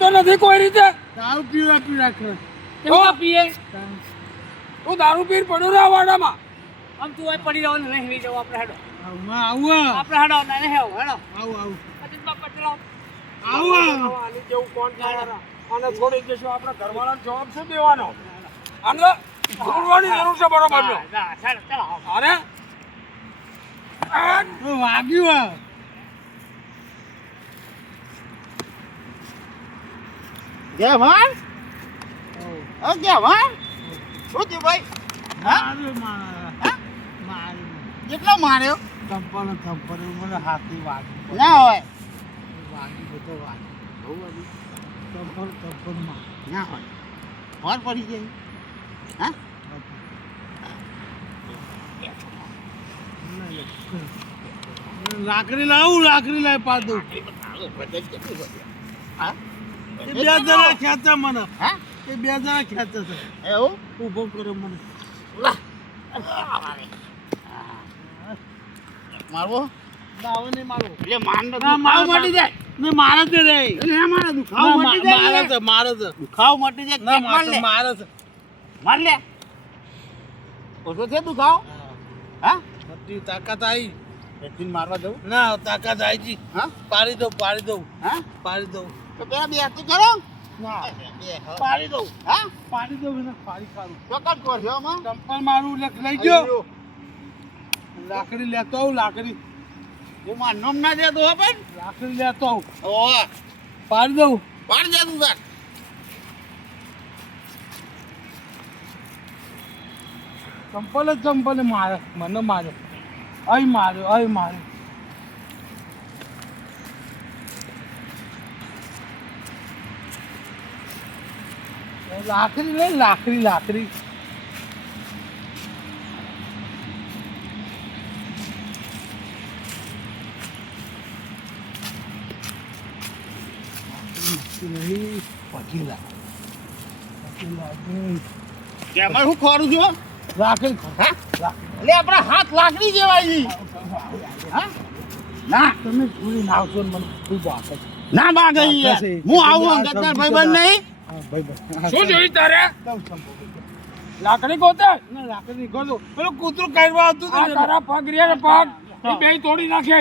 રાખતો નથી કોઈ રીતે. દારૂ પીવા કરે કેમ પીએ તું દારૂ પીને પડ્યો રે આ વાડામાં. આમ તું અહીં પડી જવાનું નહીં લઈ જવું આપણે હેડો આવું આપણે હેડો નહીં હેડો હેડો આવું પછી બાપા ચલાવો આની જેવું કોણ જાય રા? આને છોડી દેશું આપણે ઘરવાળાને જવાબ શું દેવાનો? આને છોડવાની જરૂર છે બરોબર નો. અરે વાગ્યું કેમ હા કેમ હા શું થયું ભાઈ કેટલો માર્યો ચંપલ મને હાથી વાગ્યું ના હોય બધો વાગ્યું ચંપલ ના હોય ફોન પડી ગઈ હા લાકડી લાવી પાડું હા એ બે જણા ખેંચે મને હા એ બે જણા ખેંચે છે એવું ઊભો કર્યો મને મારવો દાવો નહીં મારવો એટલે માન ના, દુખાવ મટી જાય ને મારે જ રે એટલે મારે દુખાવ મટી જાય મારે છે દુખાવ મટી જાય ના માર લે મારે છે માર લે ઓછો છે દુખાવ હા બધી તાકાત આવી એથી મારવા દઉં ના તાકાત આવી જી હા પાડી દઉં હા પાડી દઉં તો પેલા બે હાથ કરો ના બે પાડી દઉં હા પાડી દઉં એને પાડી કાઢું ચોક્કસ કહો છો આમાં ચંપલ મારું લઈ ગયો લાકડી લેતો આવું લાકડી હું માર નામ ના દેતો હો પણ લાકડી લેતો આવું ઓહ પાડી દઉં પાડ દે તું તાર ચંપલ મારે મને મારે અહીં માર્યો લાકડી લે લાકડી નહીં પગીલા કેમાં હું ખોરું છું લાકડી હા એટલે આપણા હાથ લાકડી જેવાય હા ના તમે પૂરી નાવશો ને મને ખૂબ આપે ના બાગે હું આવું અંગતદાર ભાઈબંધ નહીં હા ભાઈ શું જોયું તારે? લાકડી લાકડી ગોતે? ગોતો પેલું કૂતરું કાઢવા આવતું આ તારા પગ રહ્યા ને પગ એ બે તોડી નાખે.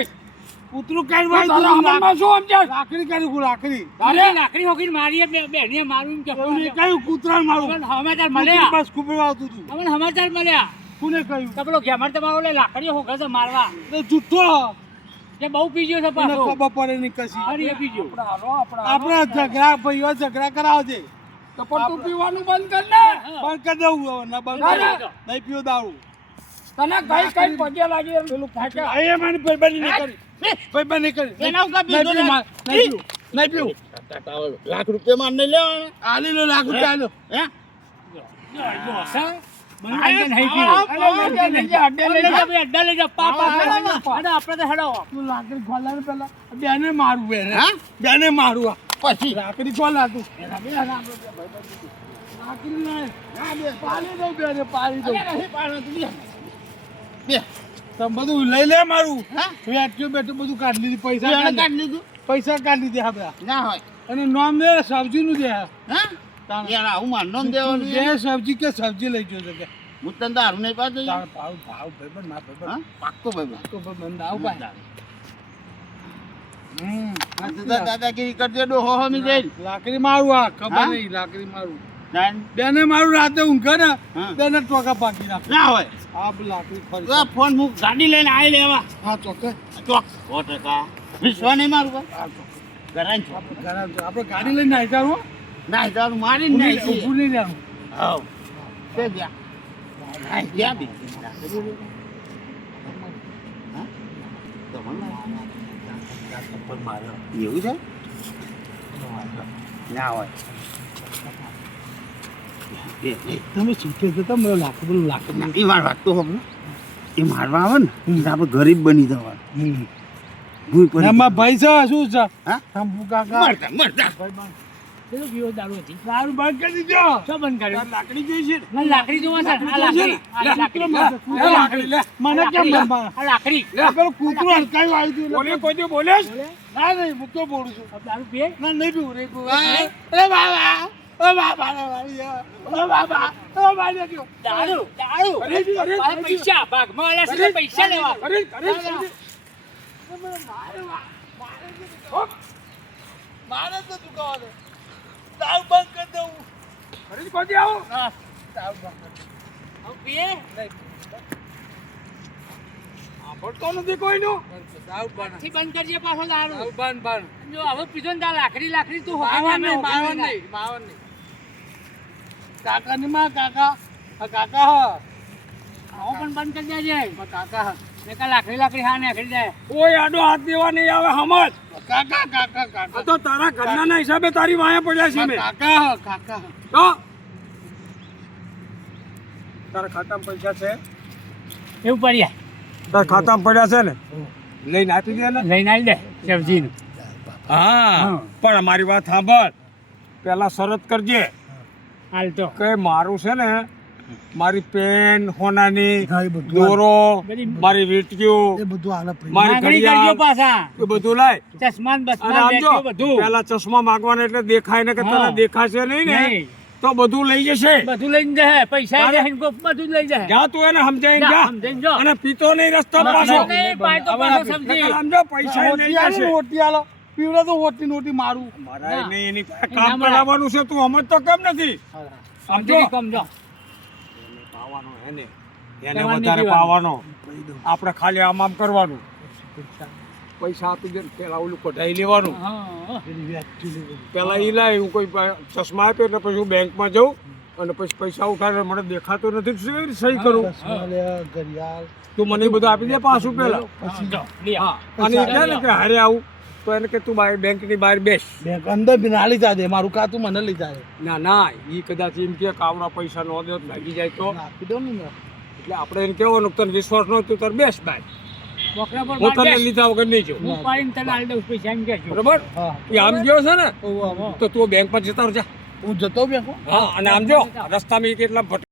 કૂતરું કાઢવા તારા આમમાં શું સમજે? લાકડી કાઢી લાકડી અરે લાકડી હોકીને મારીએ બેને મારું કે એવું નહીં કહ્યું કૂતરા મારું સમાચાર મળ્યા બસ કૂતરું આવતું હતું અમને સમાચાર મળ્યા કોને કહ્યું તો પેલો ઘેમર તમારો લે લાકડીઓ હોકે છે મારવા એ જુઠ્ઠો કે બહુ પીજ્યો છે એને પાછો ખબર પડે નહીં કશી અરે એ પીજ્યો આપણા ઝઘડા ભાઈઓ ઝઘડા કરાવજે તો પણ તું પીવાનું બંધ કર ને. બંધ કરી દઉં હવે ના બંધ ના, કરી નહીં પીવો દારૂ તને કઈ પગે લાગી એમ પેલું ફાટે. એ મારી ભાઈબંધી નહીં કરી ભાઈબંધી નહીં કરી એના ઉપર નહીં બીજો પીવું નહીં પીવું લાખ રૂપિયા માં નહીં લેવાના આલી લો લાખ રૂપિયા આલો હે તું લાકડી ખોલાને પેલા બેને મારું બેને હા? બેને મારું આ પછી લાકડી ખોલા તું લાકડી નહીં પાડી દઉં બેને પાડી દઉં બે તમે બધું લઈ લે મારું હા બેઠું બેઠું બધું કાઢી લીધું પૈસા એને કાઢી કાઢી લીધું પૈસા કાઢી લીધા બધા ના હોય અને નામ દે સબ્જીનું દે હા યાર આવું માનનો દેવાનું જે સબ્જી કે સબ્જી લઈ જજો કે હું તને દારૂ નહીં પાડતો તાર ભાવ ભાઈબંધ ના હા ભાઈબંધ પાક્કો ભાઈ તો ભાઈબંધ ના ભાઈ દાદાગીરી કરજો ડોહો હમી જઈ લાકડી મારું આ ખબર હા? નહીં લાકડી મારું ના બેને મારું રાતે ઊંઘે ને હા. બેને ટોકા પાકી નાખ હોય આ લાકડી તો ફરી ફોન હું ગાડી લઈને આવી લેવા હા ચોક્કસ ચોક 100% વિશ્વા નહીં મારું ભાઈ હા ચોક્કસ ઘરાય છો આપણે ગાડી લઈને આવી જાવ ના દારૂ મારીને નહીં ઊભું નહીં રહેવાનું હાવ તે ગયા ના ગયા બી હા તો એવું છે ના હોય તમે શીખે છે તમે લાકડું લાકડું એ વાર વાત તો હમણાં એ મારવા આવે ને એટલે આપણે ગરીબ બની જવાનું ભૂઈ પડી એમાં ભાઈ છે શું છે હા શંભુ કાકા મરતા ભાઈ પેલો પીવો દારૂ હતી દારૂ બંધ કરી દીધો. શું બંધ કર્યું તાર લાકડી જોઈ છે ને? મને લાકડી જોવા છે આ લાકડી આ લાકડી લે લાકડી લે. મને કેમ ગમે? આ લાકડી આ પેલું કૂતરું હલકાયું આવ્યું હતું બોલે એટલે. કોઈ દી બોલેસ? ના નહીં હું તો બોલું છું. આ દારૂ પીએ ના નહીં પીવું નહીં પીવું. એ બાબા ઓ બાબા રે બાબા ઓ બાબા ઓ બાબા દારૂ દારૂ અરે, અરે, મારા પૈસા ભાગમાં આલ્યા છે તો પૈસા લેવા અરે અરે મારે તો ચૂકવવા દે. દારૂ બંધ કરી દઉં. અરે કોઈ દી આવો. દારૂ બંધ કરી હવે પીએ સાંભળતો નથી કોઈનું. દઉં. દારૂ બંધ. થી બંધ કરજે પાછો દારૂ દારૂ બંધ બંધ. જો હવે પીધો ને તાર લાકડી લાકડી તું માવન નહીં માવન નહીં માવન નહીં. કાકાની માં કાકા આ કાકા હા હું પણ બંધ કરી દેજે આ કાકા હા ને લાકડી લાકડી હા ને ખરી જાય કોઈ આડો હાથ દેવા નહીં આવે સમજ. કાકા કાકા આ કાકા તો તારા ઘરના હિસાબે તારી વાયા પડ્યા છે મેં. કાકા હા કાકા તો તારા ખાતામાં પૈસા છે? એવું પડ્યા તારા ખાતામાં પડ્યા છે ને? લઈને આપી દે ને. લઈને આવી દે સબ્જીનું હા પણ અમારી વાત સાંભળ. પેલા શરત કરજે હાલ તો કે મારું છે ને મારી પેન હોનાની હા, એ બધું દોરો બધી- મારી વીંટીઓ એ બધું આલે પ્રેમ. મારી માગણી કરજો ઘડિયાળ પાછા એ બધું લાય. ચશ્માન અને બસમાન આમ જો બેઠું બધું પેલા ચશ્મા માંગવાના એટલે દેખાય ને કે તને હા. દેખાશે નહીં ને નહીં તો બધું લઈ જશે. બધું લઈને જાય પૈસા તારે- લઈને બધું લઈ જાય જા તું એને સમજાઈને જા, જા સમજાઈને જો. અને પીતો નહીં રસ્તા પાછો. નહીં, પાય તો પાછો સમજી. નકર આમ જો પૈસા લઈ હોટી આલો જશે. ને, હોટી આલો. પીવડે તો હોટી નોટી મારું. મારા ના. નહીં એની પાસે એ કામ ના મળે. કરાવવાનું છે તું સમજ તો કેમ નથી? સમજી સમજો પાવાનો એને કરવાની વધારે પીવાનું. પાવાનો. આપણે ખાલી આમ આમ કરવાનું. પૈસા આપી દે ને પેલા ઓલું કઢાઈ લેવાનું. હા પેલા ઈ લાય હું કોઈ ચશ્મા આપે એટલે પછી હું બેંકમાં જાઉં અને પછી પૈસા ઉઠાડે મને દેખાતો નથી તો કેવી રીતે સહી કરું? ચશ્મા લે, ઘડિયાળ. તું મને એ બધું આપી દે પાછું પેલા. જો લે હા અને ઈ કહે ને કે હારે આવું તો એને કે તું બહાર બેંકની બહાર બેસ. બેંક અંદર બી ના લઈ જા દે મારું કાતું મને લઈ જા દે. ના ના ઈ કદાચ એમ કે આવડા પૈસા નો દે તો લાગી જાય તો આપી દો ને મેં. એટલે આપણે એને કહેવાનું કે તને વિશ્વાસ ન હોય તો તાર બેસ બાય. બોકરા પર હું તને બાર બેસ. લીધા વગર નહીં જાઉં. હું પાડીને તને આલી દઉં પૈસા એમ કહેજો. બરોબર? હા એ આમ ગયો છે ને ઓહો, આમાં. તો તું બેંકમાં જતા રહો જા. હું જતો બેંક હા અને આમ જો રસ્તામાં ઈ કેટલા ભટક